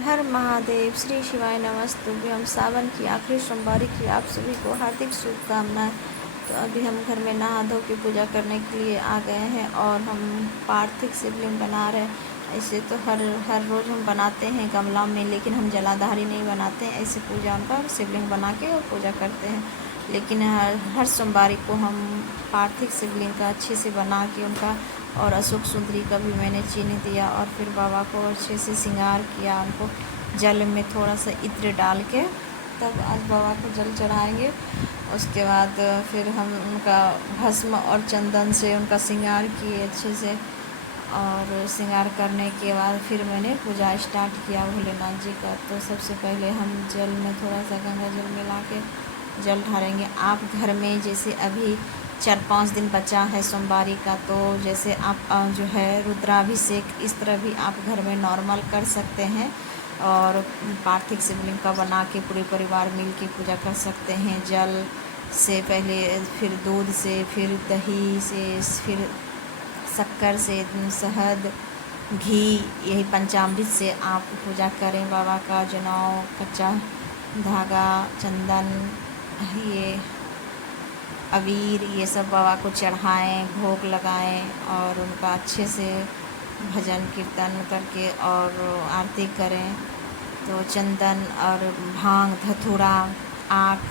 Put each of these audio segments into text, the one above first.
हर महादेव। श्री शिवाय नमस्तुभ्यम। सावन की आखिरी सोमवारी की आप सभी को हार्दिक शुभकामनाएं। तो अभी हम घर में नहा धो के पूजा करने के लिए आ गए हैं और हम पार्थिव शिवलिंग बना रहे हैं। ऐसे तो हर रोज़ हम बनाते हैं गमला में, लेकिन हम जलाधारी नहीं बनाते हैं। ऐसे पूजा उनका शिवलिंग बना के और पूजा करते हैं। लेकिन हर सोमवारी को हम पार्थिव शिवलिंग का अच्छे से बना के उनका, और अशोक सुंदरी का भी मैंने चिन्ह दिया और फिर बाबा को अच्छे से श्रृंगार किया। उनको जल में थोड़ा सा इत्र डाल के तब आज बाबा को जल चढ़ाएंगे। उसके बाद फिर हम उनका भस्म और चंदन से उनका श्रृंगार किए अच्छे से, और श्रृंगार करने के बाद फिर मैंने पूजा स्टार्ट किया भोलेनाथ जी का। तो सबसे पहले हम जल में थोड़ा सा गंगा जल मिला के जल ढारेंगे। आप घर में जैसे अभी 4-5 दिन बचा है सोमवारी का, तो जैसे आप जो है रुद्राभिषेक इस तरह भी आप घर में नॉर्मल कर सकते हैं, और पार्थिव शिवलिंग का बना के पूरे परिवार मिल के पूजा कर सकते हैं। जल से पहले, फिर दूध से, फिर दही से, फिर शक्कर से, शहद, घी, यही पंचामृत से आप पूजा करें। बाबा का जनेऊ, कच्चा धागा, चंदन, ये अबीर, ये सब बाबा को चढ़ाएं, भोग लगाएं और उनका अच्छे से भजन कीर्तन करके और आरती करें। तो चंदन और भांग, धतूरा, आक,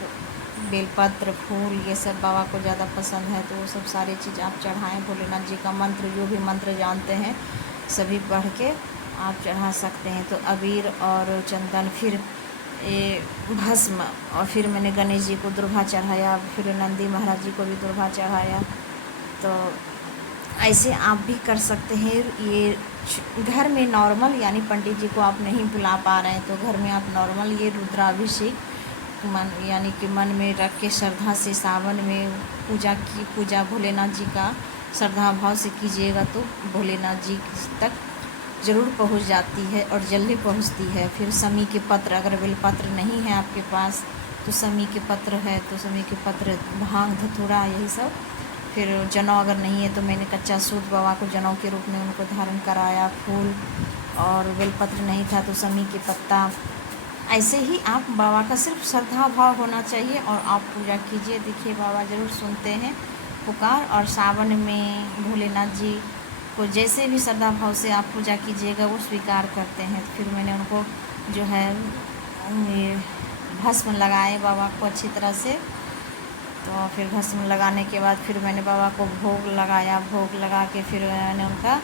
बेलपत्र, फूल, ये सब बाबा को ज़्यादा पसंद है, तो वो सब सारी चीज़ आप चढ़ाएं। भोलेनाथ जी का मंत्र, जो भी मंत्र जानते हैं सभी पढ़ के आप चढ़ा सकते हैं। तो अबीर और चंदन, फिर ये भस्म, और फिर मैंने गणेश जी को दुर्भा चढ़ाया, फिर नंदी महाराज जी को भी दुर्भा चढ़ाया। तो ऐसे आप भी कर सकते हैं। ये घर में नॉर्मल, यानी पंडित जी को आप नहीं बुला पा रहे हैं तो घर में आप नॉर्मल ये रुद्राभिषेक यानी कि मन में रख के श्रद्धा से सावन में पूजा भोलेनाथ जी का श्रद्धा भाव से कीजिएगा तो भोलेनाथ जी तक ज़रूर पहुंच जाती है और जल्दी पहुंचती है। फिर समी के पत्र, अगर बेलपत्र नहीं है आपके पास तो समी के पत्र है तो समी के पत्र, भांग, धतूरा, यही सब। फिर जनेऊ अगर नहीं है तो मैंने कच्चा सूत बाबा को जनेऊ के रूप में उनको धारण कराया। फूल और बेलपत्र नहीं था तो समी के पत्ता। ऐसे ही आप बाबा का सिर्फ श्रद्धा भाव होना चाहिए और आप पूजा कीजिए। देखिए बाबा ज़रूर सुनते हैं पुकार। और सावन में भोलेनाथ जी को जैसे भी श्रद्धा भाव से आप पूजा कीजिएगा वो स्वीकार करते हैं। फिर मैंने उनको जो है ये भस्म लगाए बाबा को अच्छी तरह से। तो फिर भस्म लगाने के बाद फिर मैंने बाबा को भोग लगाया। भोग लगा के फिर मैंने उनका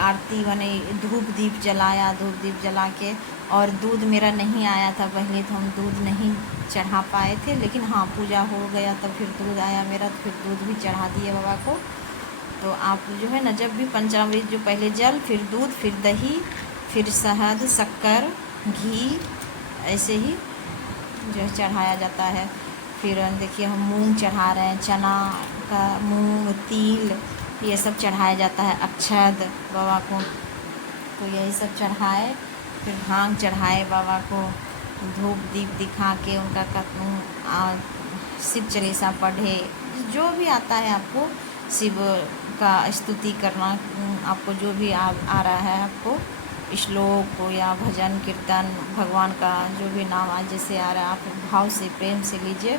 आरती बने, धूप दीप जलाया। धूप दीप जला के, और दूध मेरा नहीं आया था पहले, तो हम दूध नहीं चढ़ा पाए थे, लेकिन हाँ पूजा हो गया तब फिर दूध आया मेरा, तो फिर दूध भी चढ़ा दिया बाबा को। तो आप जो है ना, जब भी पंचामृत, जो पहले जल, फिर दूध, फिर दही, फिर शहद, शक्कर, घी, ऐसे ही जो है चढ़ाया जाता है। फिर देखिए हम मूंग चढ़ा रहे हैं, चना का मूंग, तिल, ये सब चढ़ाया जाता है। अक्षत बाबा को, तो यही सब चढ़ाए। फिर भांग चढ़ाए बाबा को, धूप दीप दिखा के उनका शिव चालीसा पढ़े। जो भी आता है आपको शिव का स्तुति करना, आपको जो भी आ रहा है, आपको श्लोक हो या भजन कीर्तन, भगवान का जो भी नाम आज जैसे आ रहा है आप भाव से प्रेम से लीजिए।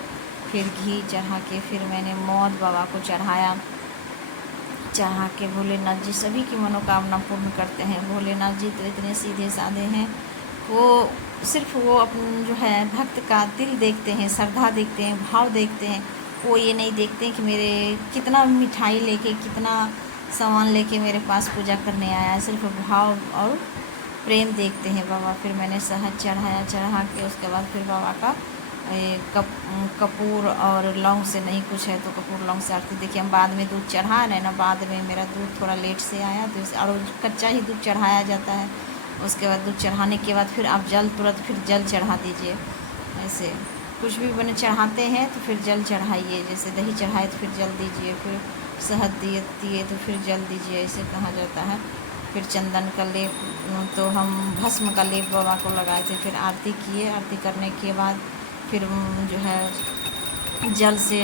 फिर घी चढ़ा के फिर मैंने मौत बाबा को चढ़ाया। चढ़ा के भोलेनाथ जी सभी की मनोकामना पूर्ण करते हैं। भोलेनाथ जी तो इतने सीधे साधे हैं, वो सिर्फ वो अपन जो है भक्त का दिल देखते हैं, श्रद्धा देखते हैं, भाव देखते हैं। वो ये नहीं देखते हैं कि मेरे कितना मिठाई लेके, कितना सामान लेके मेरे पास पूजा करने आया है, सिर्फ भाव और प्रेम देखते हैं बाबा। फिर मैंने शहद चढ़ाया। चढ़ा के उसके बाद फिर बाबा का कपूर और लौंग से नहीं कुछ है तो कपूर लौंग से आरती। देखिए हम बाद में दूध चढ़ा रहे ना, बाद में मेरा दूध थोड़ा लेट से आया, तो और कच्चा ही दूध चढ़ाया जाता है। उसके बाद दूध चढ़ाने के बाद फिर आप जल, तुरंत फिर जल चढ़ा दीजिए। ऐसे कुछ भी बने चढ़ाते हैं तो फिर जल चढ़ाइए। जैसे दही चढ़ाए तो फिर जल दीजिए, फिर शहद दिए तो फिर जल दीजिए, ऐसे कहा जाता है। फिर चंदन का लेप, तो हम भस्म का लेप बाबा को लगाए थे। फिर आरती किए। आरती करने के बाद फिर जो है जल से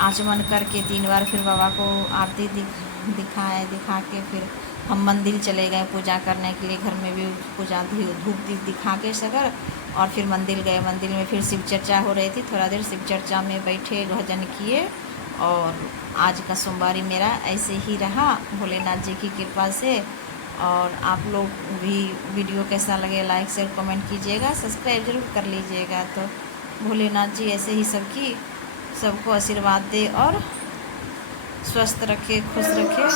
आचमन करके 3 बार फिर बाबा को आरती दिखा के फिर हम मंदिर चले गए पूजा करने के लिए, घर में भी पूजा धूप दीप दिखा के सगर, और फिर मंदिर गए। मंदिर में फिर शिव चर्चा हो रही थी, थोड़ा देर शिव चर्चा में बैठे, भजन किए। और आज का सोमवारी मेरा ऐसे ही रहा भोलेनाथ जी की कृपा से। और आप लोग भी वीडियो कैसा लगे लाइक शेयर कमेंट कीजिएगा, सब्सक्राइब जरूर कर लीजिएगा। तो भोलेनाथ जी ऐसे ही सबको आशीर्वाद दे और स्वस्थ रखे, खुश रखे।